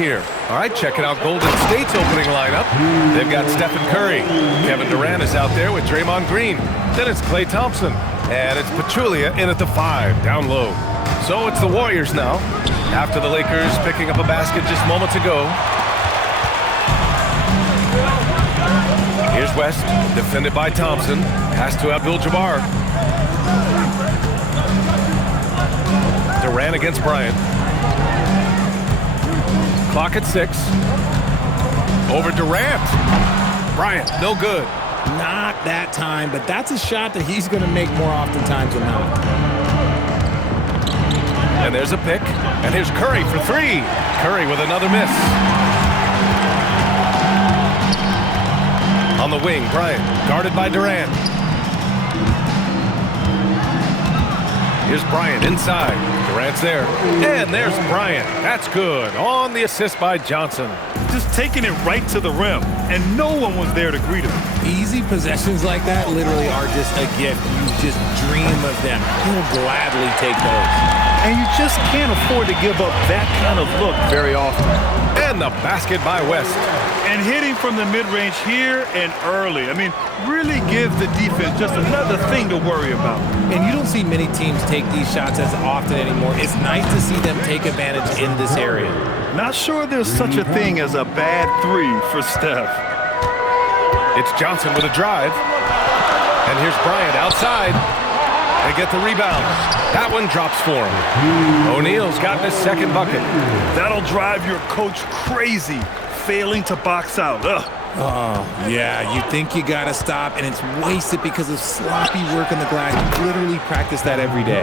here. All right, checking out Golden State's opening lineup. They've got Stephen Curry. Kevin Durant is out there with Draymond Green. Then it's Klay Thompson. And it's Pachulia in at the 5, down low. So it's the Warriors now, after the Lakers picking up a basket just moments ago. Here's West, defended by Thompson. Pass to Abdul-Jabbar. Durant against Bryant. Clock at 6. Over Durant. Bryant, no good. Not that time, but that's a shot that he's going to make more oftentimes than not. And there's a pick. And here's Curry for 3. Curry with another miss. On the wing, Bryant, guarded by Durant. Here's Bryant inside. Durant's there. And there's Bryant. That's good. On the assist by Johnson. Just taking it right to the rim, and no one was there to greet him. Easy possessions like that literally are just a gift. You just dream of them. He'll gladly take those. And you just can't afford to give up that kind of look very often. And the basket by West. And hitting from the mid-range here and early. I mean, really gives the defense just another thing to worry about. And you don't see many teams take these shots as often anymore. It's nice to see them take advantage in this area. Not sure there's such a thing as a bad 3 for Steph. It's Johnson with a drive. And here's Bryant outside. They get the rebound. That one drops for him. O'Neal's gotten his second bucket. That'll drive your coach crazy, failing to box out. Ugh. Oh, yeah, you think you got to stop, and it's wasted because of sloppy work on the glass. You literally practice that every day.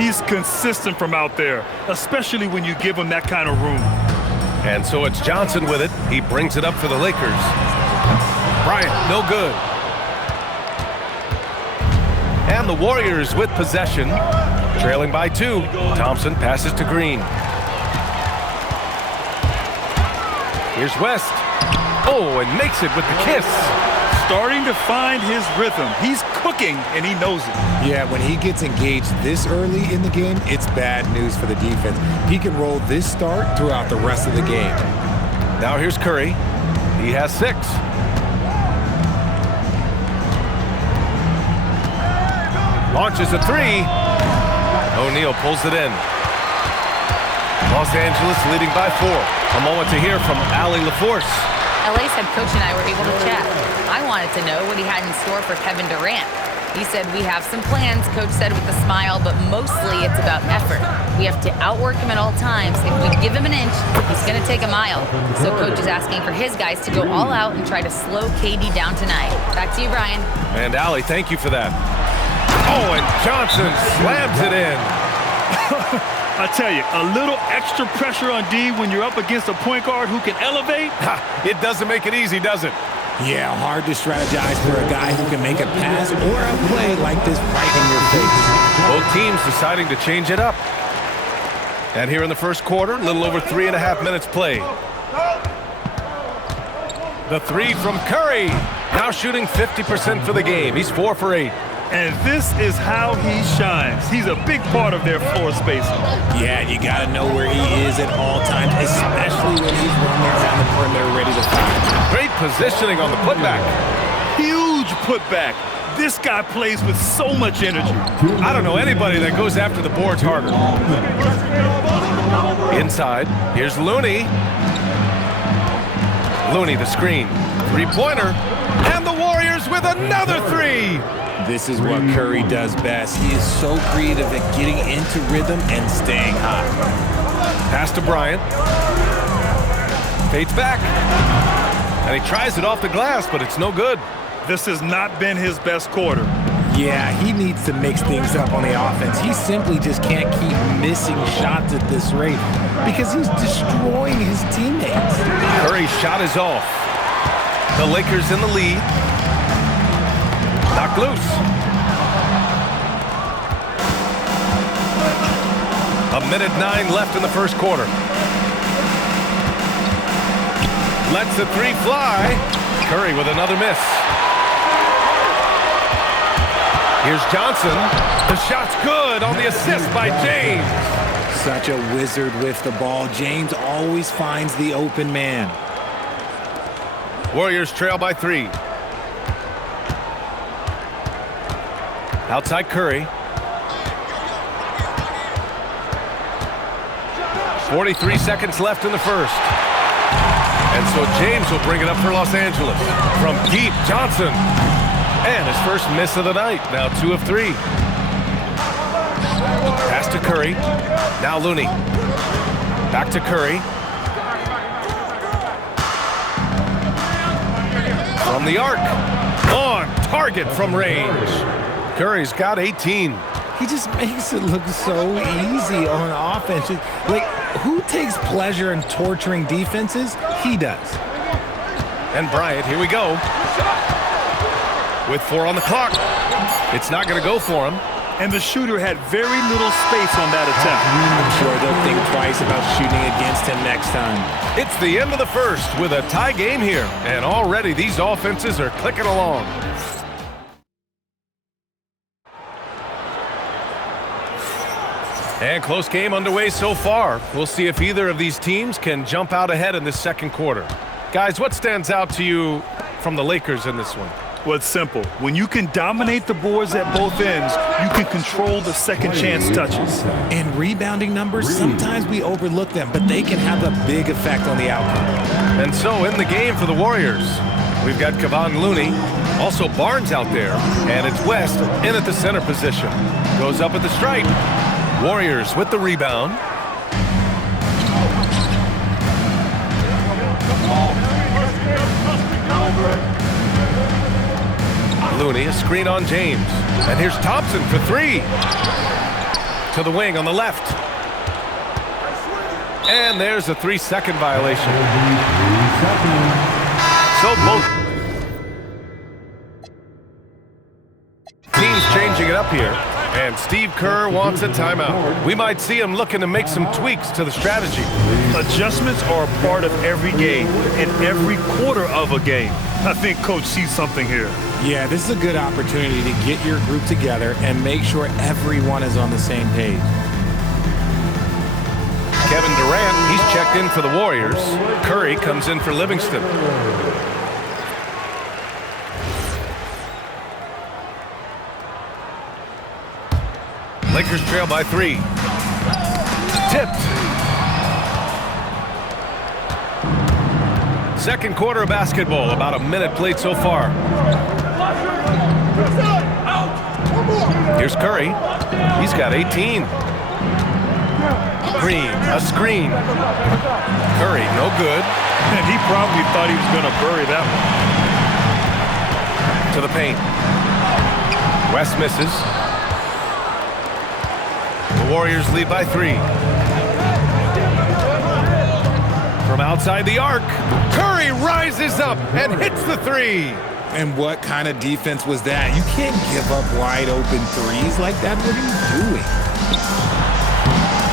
He's consistent from out there, especially when you give him that kind of room. And so it's Johnson with it. He brings it up for the Lakers. Bryant, no good. And the Warriors with possession, trailing by 2. Thompson passes to Green. Here's West. Oh, and makes it with the kiss. Starting to find his rhythm. He's cooking, and he knows it. Yeah, when he gets engaged this early in the game, it's bad news for the defense. He can roll this start throughout the rest of the game. Now here's Curry. He has 6. Launches a 3. O'Neal pulls it in. Los Angeles leading by 4. A moment to hear from Allie LaForce. LA's head coach and I were able to chat. I wanted to know what he had in store for Kevin Durant. He said, we have some plans, coach said with a smile, but mostly it's about effort. We have to outwork him at all times. If we give him an inch, he's going to take a mile. So coach is asking for his guys to go all out and try to slow KD down tonight. Back to you, Brian. And Allie, thank you for that. Oh, and Johnson slams it in. I tell you, a little extra pressure on D when you're up against a point guard who can elevate. It doesn't make it easy, does it? Yeah, hard to strategize for a guy who can make a pass or a play like this right in your face. Both teams deciding to change it up. And here in the first quarter, a little over 3.5 minutes played. The 3 from Curry. Now shooting 50% for the game. He's 4 for 8. And this is how he shines. He's a big part of their floor spacing. Yeah, you got to know where he is at all times, especially when he's roaming around the perimeter ready to fire. Great positioning on the putback. Huge putback. This guy plays with so much energy. I don't know anybody that goes after the boards harder. Inside, here's Looney. Looney the screen. 3-pointer. And the Warriors with another 3. This is what Curry does best. He is so creative at getting into rhythm and staying hot. Pass to Bryant. Fades back. And he tries it off the glass, but it's no good. This has not been his best quarter. Yeah, he needs to mix things up on the offense. He simply just can't keep missing shots at this rate because he's destroying his teammates. Curry's shot is off. The Lakers in the lead. Knocked loose. A minute 9 left in the first quarter. Lets the 3 fly. Curry with another miss. Here's Johnson. The shot's good on the assist by James. Such a wizard with the ball. James always finds the open man. Warriors trail by 3. Outside Curry. 43 seconds left in the first. And so James will bring it up for Los Angeles. From deep, Johnson. And his first miss of the night. Now 2 of 3. Pass to Curry. Now Looney. Back to Curry. From the arc. On target from range. Curry's got 18. He just makes it look so easy on offense. Like, who takes pleasure in torturing defenses? He does. And Bryant, here we go. With 4 on the clock. It's not going to go for him. And the shooter had very little space on that attempt. I'm sure they'll think twice about shooting against him next time. It's the end of the first with a tie game here. And already these offenses are clicking along. And close game underway so far. We'll see if either of these teams can jump out ahead in this second quarter. Guys, what stands out to you from the Lakers in this one? Well, it's simple. When you can dominate the boards at both ends, you can control the second chance touches. And rebounding numbers, sometimes we overlook them, but they can have a big effect on the outcome. And so in the game for the Warriors, we've got Kevon Looney, also Barnes out there, and it's West in at the center position. Goes up at the stripe. Warriors with the rebound. Looney, a screen on James. And here's Thompson for 3. To the wing on the left. And there's a 3-second violation. So both teams changing it up here. And Steve Kerr wants a timeout. We might see him looking to make some tweaks to the strategy. Adjustments are a part of every game and every quarter of a game. I think Coach sees something here. Yeah, this is a good opportunity to get your group together and make sure everyone is on the same page. Kevin Durant, he's checked in for the Warriors. Curry comes in for Livingston. Lakers trail by 3. Tipped. Second quarter of basketball. About a minute played so far. Here's Curry. He's got 18. Green, a screen. Curry, no good. And he probably thought he was going to bury that one. To the paint. West misses. The Warriors lead by 3. From outside the arc, Curry rises up and hits the 3. And what kind of defense was that? You can't give up wide open threes like that. What are you doing?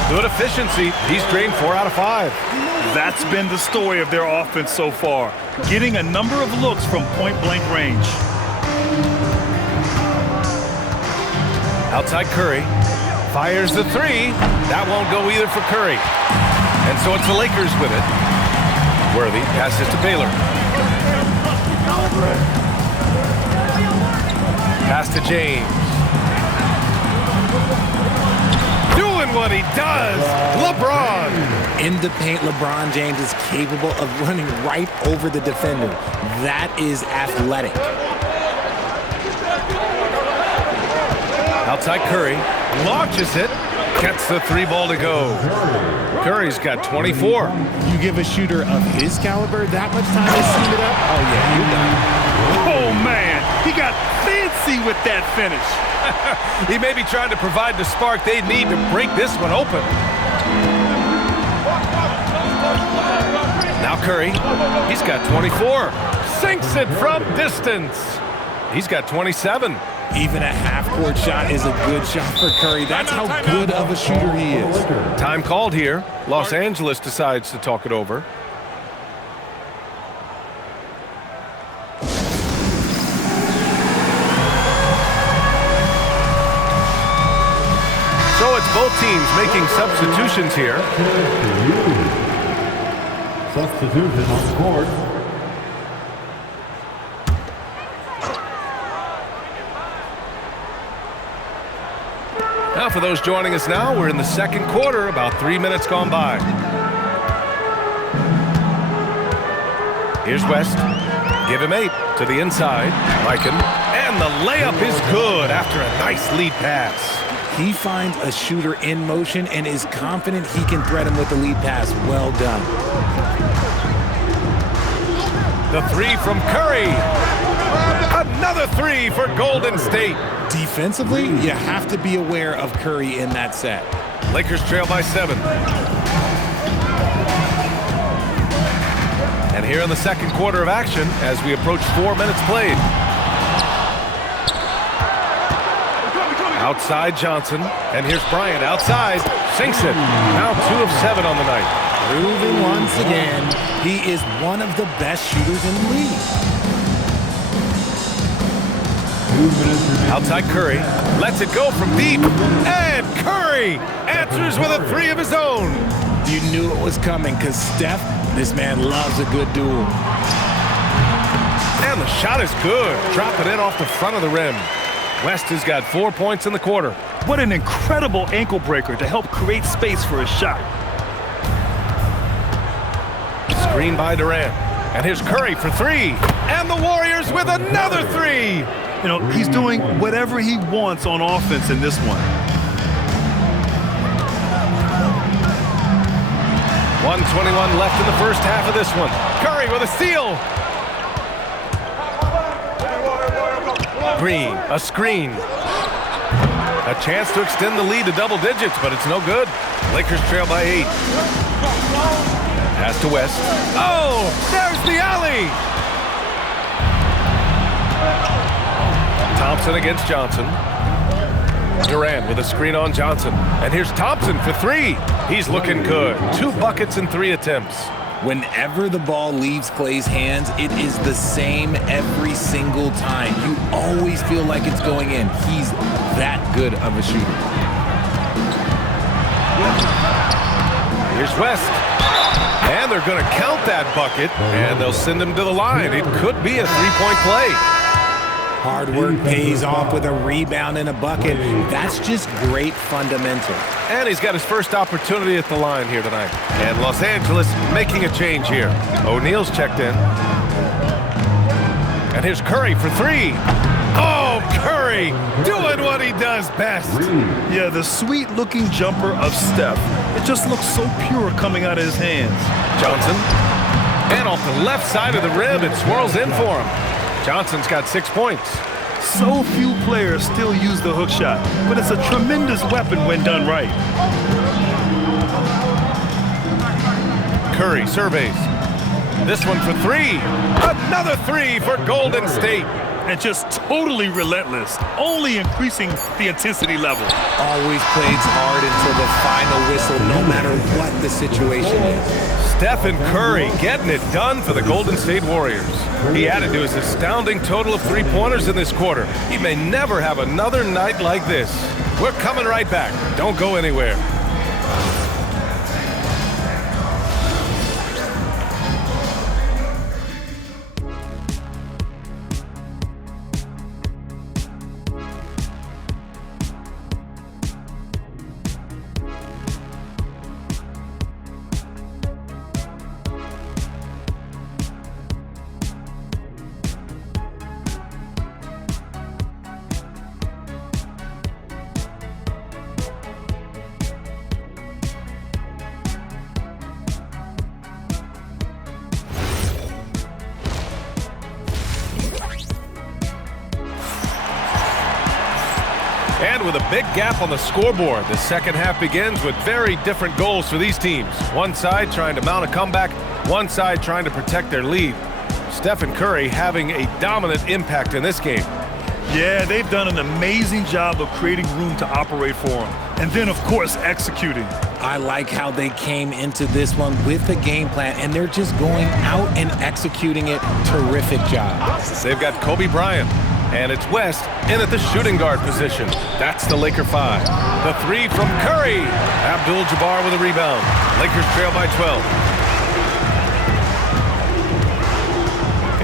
Good efficiency. He's drained 4 out of 5. That's been the story of their offense so far. Getting a number of looks from point-blank range. Outside Curry. Fires the 3. That won't go either for Curry. And so it's the Lakers with it. Worthy passes to Baylor. Pass to James. Doing what he does. LeBron. In the paint, LeBron James is capable of running right over the defender. That is athletic. Outside Curry. Launches it. Gets the 3 ball to go. Curry's got 24. You give a shooter of his caliber that much time to seam it up? Oh, yeah, you're done. Oh, man. He got fancy with that finish. He may be trying to provide the spark they need to break this one open. Now Curry. He's got 24. Sinks it from distance. He's got 27. Even a half-court shot is a good shot for Curry. That's how good of a shooter he is. Time called here. Los Angeles decides to talk it over. So it's both Both teams making substitutions here. Substitution on the court. Now for those joining us now, we're in the second quarter, about 3 minutes gone by. Here's West. Give him 8 to the inside. Mikan. And the layup is good after a nice lead pass. He finds a shooter in motion and is confident he can thread him with the lead pass. Well done. The 3 from Curry. Another 3 for Golden State. Defensively, you have to be aware of Curry in that set. Lakers trail by 7. And here in the second quarter of action as we approach 4 minutes played. Outside Johnson, and here's Bryant outside, sinks it. Now 2 of 7 on the night. Proving once again, he is one of the best shooters in the league. Outside Curry, lets it go from deep, and Curry answers with a 3 of his own. You knew it was coming because Steph, this man loves a good duel. And the shot is good, drop it in off the front of the rim. West has got 4 points in the quarter. What an incredible ankle breaker to help create space for his shot. Screen by Durant. And here's Curry for 3. And the Warriors with another 3. You know, he's doing whatever he wants on offense in this one. 1:21 left in the first half of this one. Curry with a steal. Green, a screen. A chance to extend the lead to double digits, but it's no good. Lakers trail by 8. Pass to West. Oh, there's the alley. Thompson against Johnson. Durant with a screen on Johnson. And here's Thompson for 3. He's looking good. 2 buckets in 3 attempts. Whenever the ball leaves Clay's hands, it is the same every single time. You always feel like it's going in. He's that good of a shooter. Here's West. And they're going to count that bucket, and they'll send him to the line. It could be a 3-point play. Hard work pays off with a rebound and a bucket. That's just great fundamental. And he's got his first opportunity at the line here tonight. And Los Angeles making a change here. O'Neal's checked in. And here's Curry for 3. Oh, Curry doing what he does best. Yeah, the sweet-looking jumper of Steph. It just looks so pure coming out of his hands. Johnson. And off the left side of the rim, it swirls in for him. Johnson's got 6 points. So few players still use the hook shot, but it's a tremendous weapon when done right. Curry surveys. This one for 3. Another 3 for Golden State. And just totally relentless, only increasing the intensity level. Always plays hard until the final whistle, no matter what the situation is. Stephen Curry getting it done for the Golden State Warriors. He added to his astounding total of 3-pointers in this quarter. He may never have another night like this. We're coming right back. Don't go anywhere. And with a big gap on the scoreboard, the second half begins with very different goals for these teams. One side trying to mount a comeback, one side trying to protect their lead. Stephen Curry having a dominant impact in this game. Yeah, they've done an amazing job of creating room to operate for him. And then, of course, executing. I like how they came into this one with a game plan, and they're just going out and executing it. Terrific job. They've got Kobe Bryant. And it's West in at the shooting guard position. That's the Laker 5. The three from Curry. Abdul-Jabbar with a rebound. Lakers trail by 12.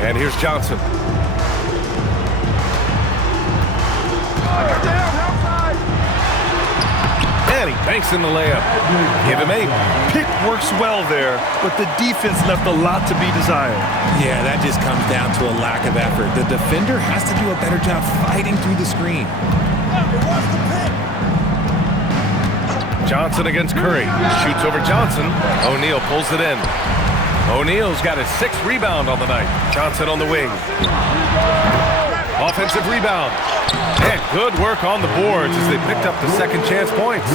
And here's Johnson. And he banks in the layup. Give him 8. Pick works well there, but the defense left a lot to be desired. Yeah, that just comes down to a lack of effort. The defender has to do a better job fighting through the screen. Johnson against Curry. Shoots over Johnson. O'Neal pulls it in. O'Neal's got his 6th rebound on the night. Johnson on the wing. Offensive rebound. And good work on the boards as they picked up the second chance points.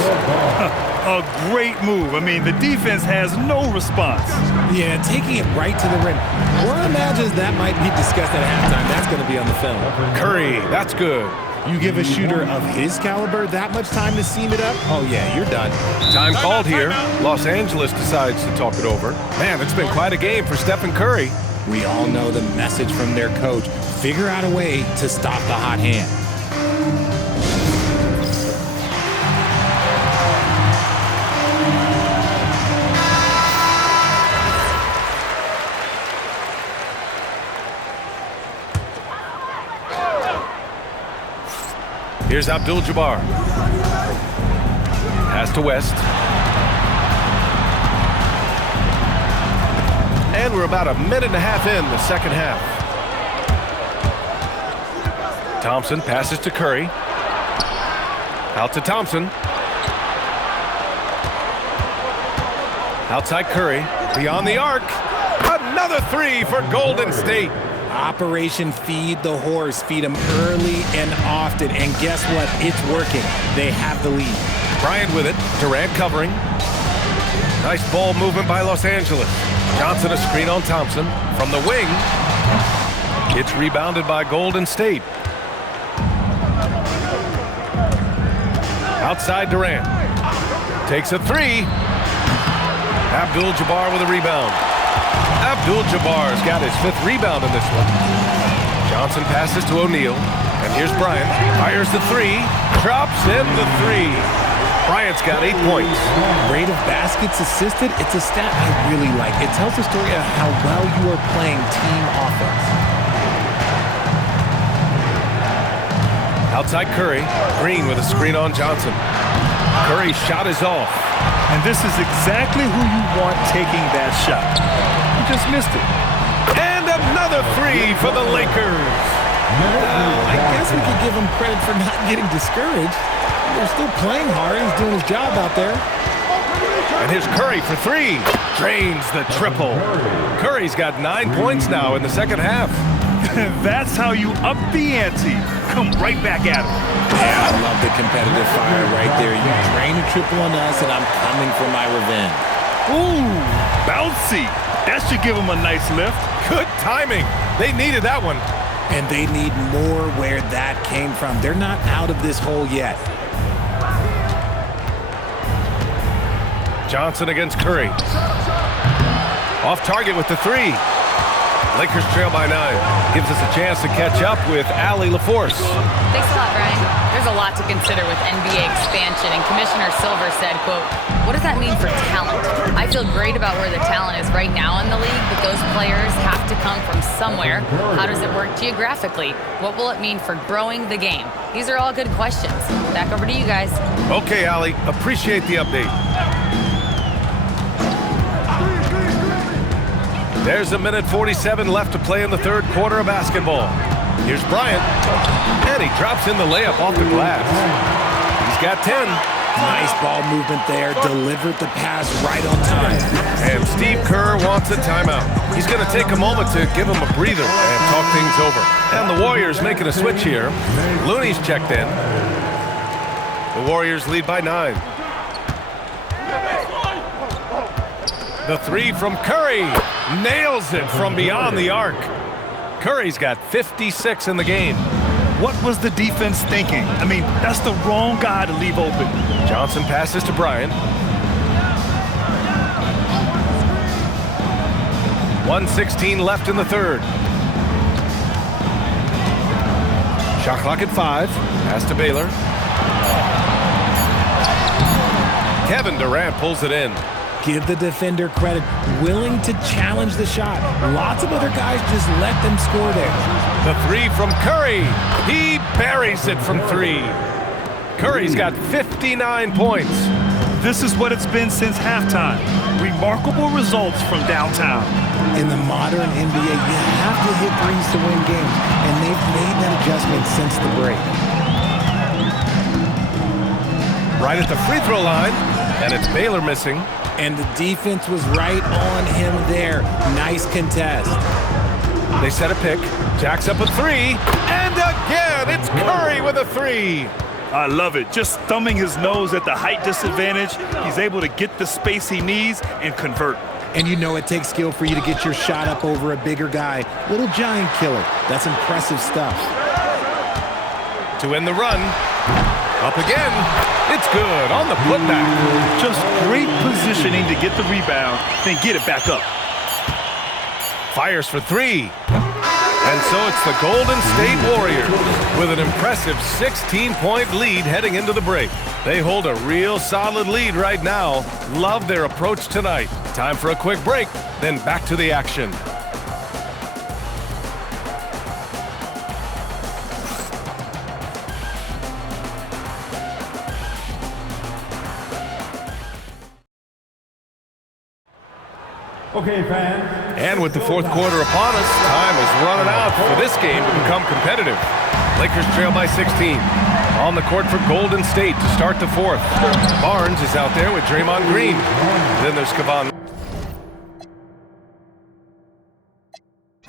A great move. I mean, the defense has no response. Yeah, taking it right to the rim. One imagines that might be discussed at halftime. That's going to be on the film. Curry, that's good. You give a shooter of his caliber that much time to seam it up? Oh, yeah, you're done. Time called here. Los Angeles decides to talk it over. Man, it's been quite a game for Stephen Curry. We all know the message from their coach. Figure out a way to stop the hot hand. Here's Abdul-Jabbar. Pass to West. And we're about a minute and a half in the second half. Thompson passes to Curry. Out to Thompson. Outside Curry. Beyond the arc. Another 3 for Golden State. Operation Feed the Horse. Feed them early and often. And guess what? It's working. They have the lead. Bryant with it. Durant covering. Nice ball movement by Los Angeles. Johnson a screen on Thompson. From the wing. It's rebounded by Golden State. Outside Durant. Takes a 3. Abdul-Jabbar with a rebound. Abdul-Jabbar's got his 5th rebound in this one. Johnson passes to O'Neal. And here's Bryant. Fires the 3. Drops in the 3. Bryant's got 8 points. Rate of baskets assisted, it's a stat I really like. It tells the story of how well you are playing team offense. Outside Curry. Green with a screen on Johnson. Curry's shot is off. And this is exactly who you want taking that shot. You just missed it. And another 3 for the Lakers. I guess we could give him credit for not getting discouraged. They're still playing hard. He's doing his job out there. And here's Curry for 3. Drains the triple. Curry's got 9 points now in the second half. That's how you up the ante. Come right back at him. Yeah, I love the competitive fire right there. You drain a triple on us, and I'm coming for my revenge. Ooh, bouncy. That should give him a nice lift. Good timing. They needed that one. And they need more where that came from. They're not out of this hole yet. Johnson against Curry. Off target with the 3. Lakers trail by 9. Gives us a chance to catch up with Allie LaForce. Thanks a lot, Brian. There's a lot to consider with NBA expansion, and Commissioner Silver said, quote, "What does that mean for talent? I feel great about where the talent is right now in the league, but those players have to come from somewhere. How does it work geographically? What will it mean for growing the game?" These are all good questions. Back over to you guys. Okay, Allie. Appreciate the update. There's a minute 47 left to play in the third quarter of basketball. Here's Bryant. And he drops in the layup off the glass. He's got 10. Nice ball movement there. Delivered the pass right on time. And Steve Kerr wants a timeout. He's going to take a moment to give him a breather and talk things over. And the Warriors making a switch here. Looney's checked in. The Warriors lead by 9. The 3 from Curry. Nails it from beyond the arc. Curry's got 56 in the game. What was the defense thinking? I mean, that's the wrong guy to leave open. Johnson passes to Bryant. 1:16 left in the third. Shot clock at 5. Pass to Baylor. Kevin Durant pulls it in. Give the defender credit. Willing to challenge the shot. Lots of other guys just let them score there. The 3 from Curry. He buries it from 3. Curry's got 59 points. This is what it's been since halftime. Remarkable results from downtown. In the modern NBA, you have to hit threes to win games, and they've made that adjustment since the break. Right at the free throw line, and it's Baylor missing. And the defense was right on him there. Nice contest. They set a pick. Jacks up a 3. And again, it's Curry with a 3. I love it. Just thumbing his nose at the height disadvantage. He's able to get the space he needs and convert. And you know it takes skill for you to get your shot up over a bigger guy. Little giant killer. That's impressive stuff. To end the run. Up again. It's good on the putback. Just great positioning to get the rebound, then get it back up. Fires for 3. And so it's the Golden State Warriors with an impressive 16-point lead heading into the break. They hold a real solid lead right now. Love their approach tonight. Time for a quick break, then back to the action. Okay, fans. And with the fourth quarter upon us, time is running out for this game to become competitive. Lakers trail by 16. On the court for Golden State to start the fourth. Barnes is out there with Draymond Green. Then there's Kevon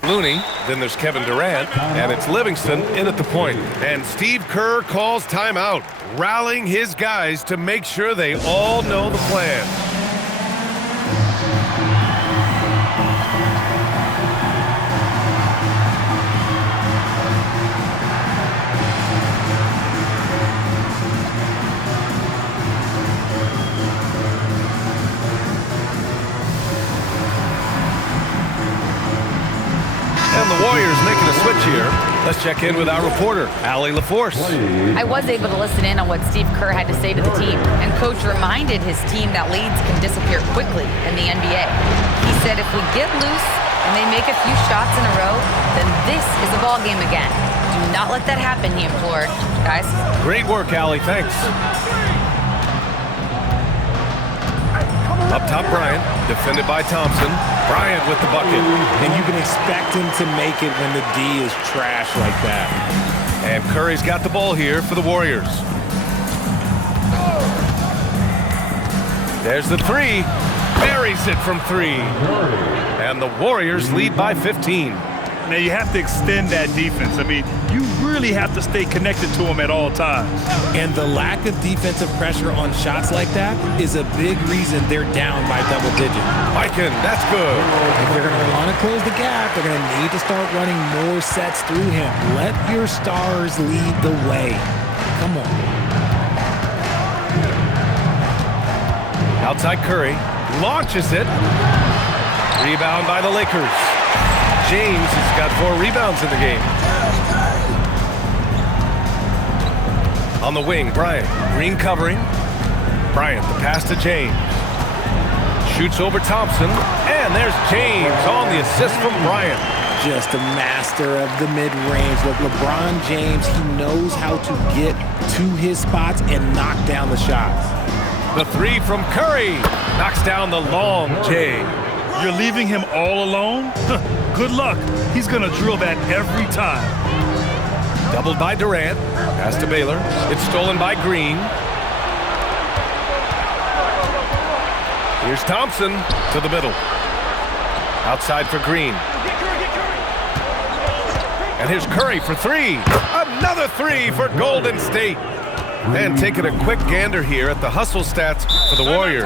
Looney. Then there's Kevin Durant. And it's Livingston in at the point. And Steve Kerr calls timeout, rallying his guys to make sure they all know the plan. Warriors making a switch here. Let's check in with our reporter, Allie LaForce. I was able to listen in on what Steve Kerr had to say to the team, and Coach reminded his team that leads can disappear quickly in the NBA. He said if we get loose and they make a few shots in a row, then this is a ball game again. Do not let that happen, he implored. Guys? Great work, Allie. Thanks. Up top, Bryant, defended by Thompson. Bryant with the bucket. And you can expect him to make it when the D is trash like that. And Curry's got the ball here for the Warriors. There's the 3. Buries it from 3. And the Warriors lead by 15. Now you have to extend that defense. I mean, you really have to stay connected to them at all times. And the lack of defensive pressure on shots like that is a big reason they're down by double digits. Mikan, that's good. If they're going to want to close the gap, they're going to need to start running more sets through him. Let your stars lead the way. Come on. Outside Curry. Launches it. Rebound by the Lakers. James has got 4 rebounds in the game. On the wing, Bryant. Green covering. Bryant, the pass to James. Shoots over Thompson. And there's James on the assist from Bryant. Just a master of the mid-range. Look, LeBron James, he knows how to get to his spots and knock down the shots. The 3 from Curry. Knocks down the long J. You're leaving him all alone? Good luck. He's going to drill that every time. Doubled by Durant. Pass to Baylor. It's stolen by Green. Here's Thompson to the middle. Outside for Green. And here's Curry for 3. Another 3 for Golden State. And taking a quick gander here at the hustle stats for the Warriors.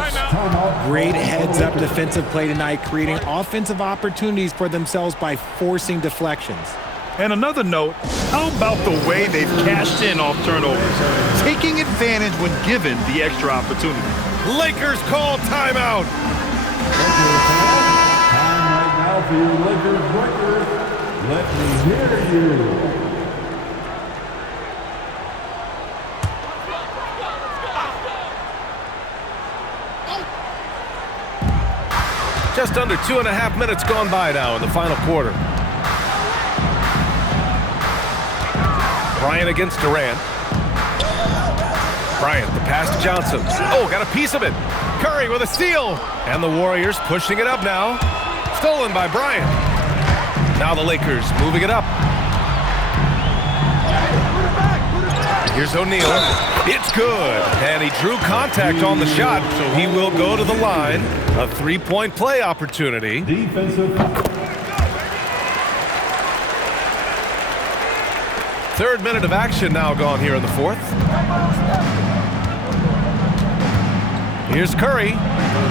Great heads-up defensive play tonight, creating offensive opportunities for themselves by forcing deflections. And another note, how about the way they've cashed in off turnovers? Taking advantage when given the extra opportunity. Lakers call timeout. Time right now for your Lakers record. Let me hear you. Just under 2.5 minutes gone by now in the final quarter. Bryant against Durant. Bryant, the pass to Johnson. Oh, got a piece of it. Curry with a steal. And the Warriors pushing it up now. Stolen by Bryant. Now the Lakers moving it up. Here's O'Neal. It's good. And he drew contact on the shot, so he will go to the line. A three-point play opportunity. Defensive. Third minute of action now gone here in the fourth. Here's Curry.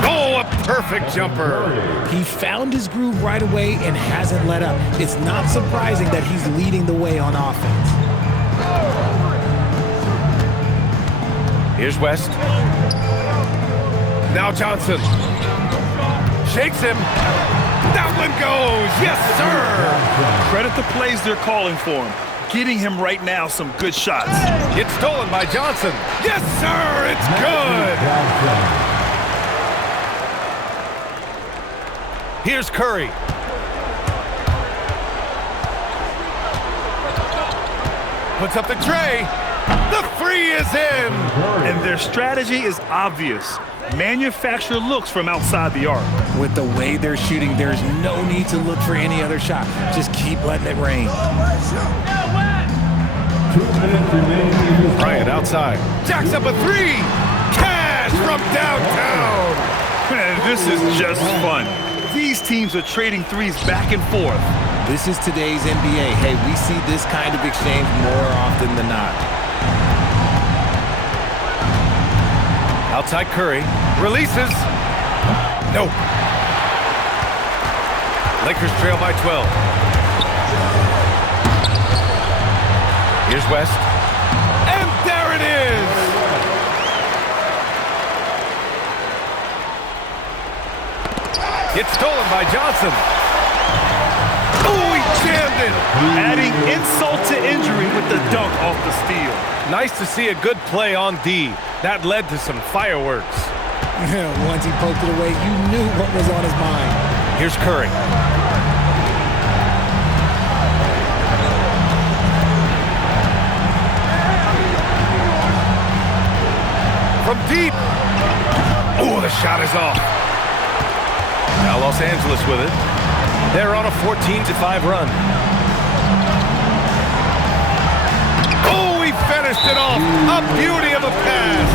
Oh, a perfect jumper. He found his groove right away and hasn't let up. It's not surprising that he's leading the way on offense. Here's West. Now Johnson. Shakes him. That one goes. Yes, sir. Credit the plays they're calling for him. Getting him right now some good shots. It's stolen by Johnson. Yes, sir. It's good. Here's Curry. Puts up the tray. The three is in. And their strategy is obvious. Manufacture looks from outside the arc. With the way they're shooting, there's no need to look for any other shot. Just keep letting it rain. 2 minutes remaining. Bryant outside. Jacks up a three. Cash from downtown. Man, this is just fun. These teams are trading threes back and forth. This is today's NBA. Hey, we see this kind of exchange more often than not. Outside Curry. Releases. Nope. Lakers trail by 12. Here's West. And there it is! It's stolen by Johnson. Oh, he jammed it! Adding insult to injury with the dunk off the steal. Nice to see a good play on D. That led to some fireworks. Once he poked it away, you knew what was on his mind. Here's Curry. From deep. Oh, the shot is off. Now Los Angeles with it. They're on a 14-5 run. Oh, he finished it off. A beauty of a pass.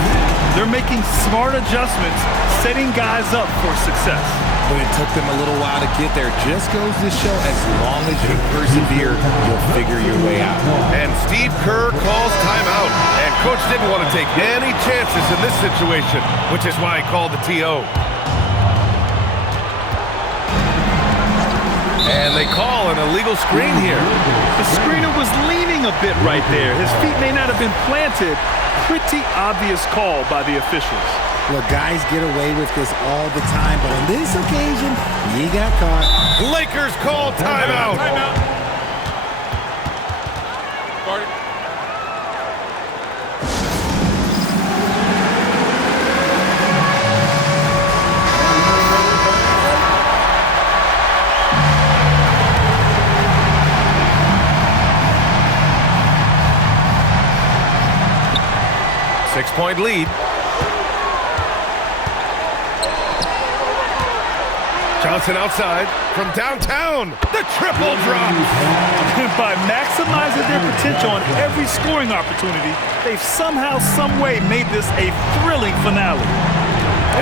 They're making smart adjustments, setting guys up for success. But it took them a little while to get there. Just goes to show, as long as you persevere, you'll figure your way out. And Steve Kerr calls timeout. And Coach didn't want to take any chances in this situation, which is why he called the TO. And they call an illegal screen here. The screener was leaning a bit right there. His feet may not have been planted. Pretty obvious call by the officials. Look, guys get away with this all the time, but on this occasion, he got caught. Lakers call timeout. Six-point lead. Johnson outside from downtown. The triple drop. By maximizing their potential on every scoring opportunity, they've somehow, some way made this a thrilling finale.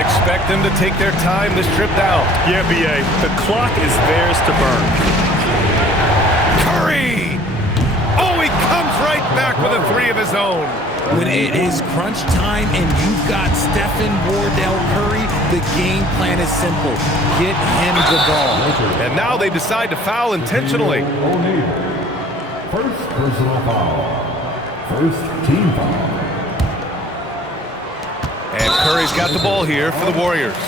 Expect them to take their time this trip down. Yeah, B.A., the clock is theirs to burn. Curry! Oh, he comes right back with a three of his own. When it is crunch time and you've got Stephen Wardell Curry, the game plan is simple. Get him the ball. And now they decide to foul intentionally. O'Neal. First personal foul. First team foul. And Curry's got the ball here for the Warriors.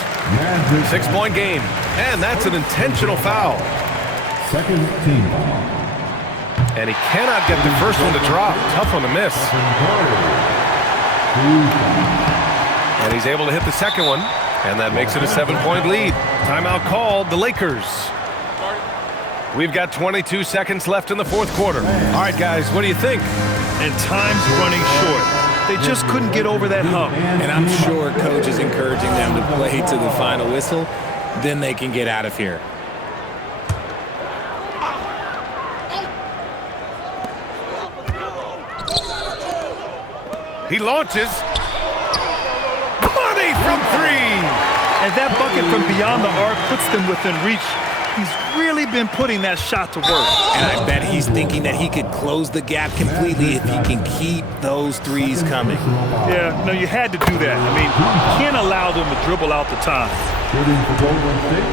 6-point game. And that's an intentional foul. Second team foul. And he cannot get the first one to drop. Tough one to miss. And he's able to hit the second one. And that makes it a 7-point lead. Timeout called, the Lakers. We've got 22 seconds left in the fourth quarter. All right, guys, what do you think? And time's running short. They just couldn't get over that hump. And I'm sure coach is encouraging them to play to the final whistle. Then they can get out of here. He launches. Money from three. And that bucket from beyond the arc puts them within reach. He's really been putting that shot to work. And I bet he's thinking that he could close the gap completely if he can keep those threes coming. Yeah, no, you had to do that. I mean, you can't allow them to dribble out the time. Shooting for Golden State,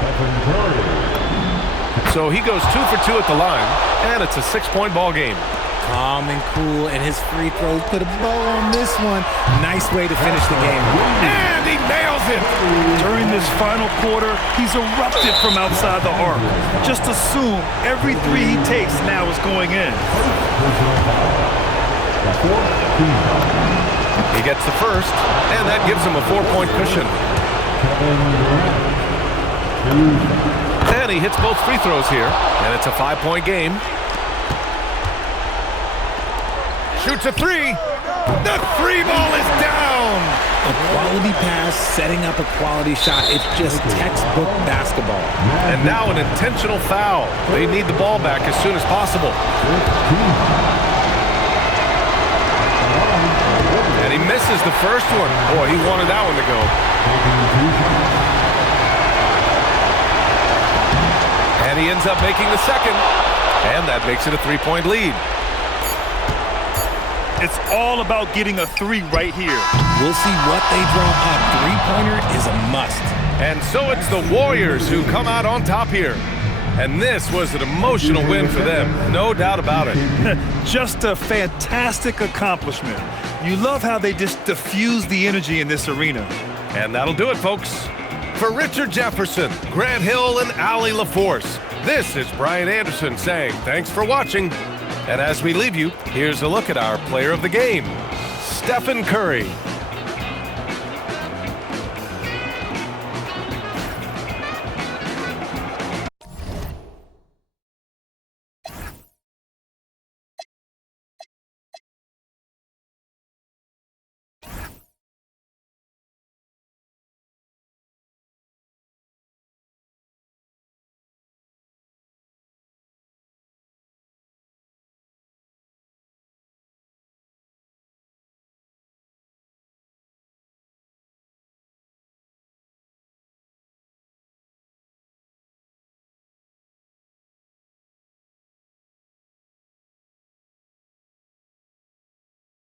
Stephen Curry. So he goes 2 for 2 at the line, and it's a 6-point ball game. Calm and cool, and his free throws put a bow on this one. Nice way to finish the game. And he nails it. During this final quarter, he's erupted from outside the arc. Just assume every three he takes now is going in. He gets the first, and that gives him a 4-point cushion. And he hits both free throws here, and it's a 5-point game. Shoots a three. The three ball is down. A quality pass, setting up a quality shot. It's just textbook basketball. And now an intentional foul. They need the ball back as soon as possible. And he misses the first one. Boy, he wanted that one to go. And he ends up making the second. And that makes it a 3-point lead. It's all about getting a three right here. We'll see what they draw up. Three-pointer is a must. And so it's the Warriors who come out on top here. And this was an emotional win for them, no doubt about it. Just a fantastic accomplishment. You love how they just diffuse the energy in this arena. And that'll do it, folks. For Richard Jefferson, Grant Hill, and Allie LaForce, this is Brian Anderson saying thanks for watching. And as we leave you, here's a look at our player of the game, Stephen Curry.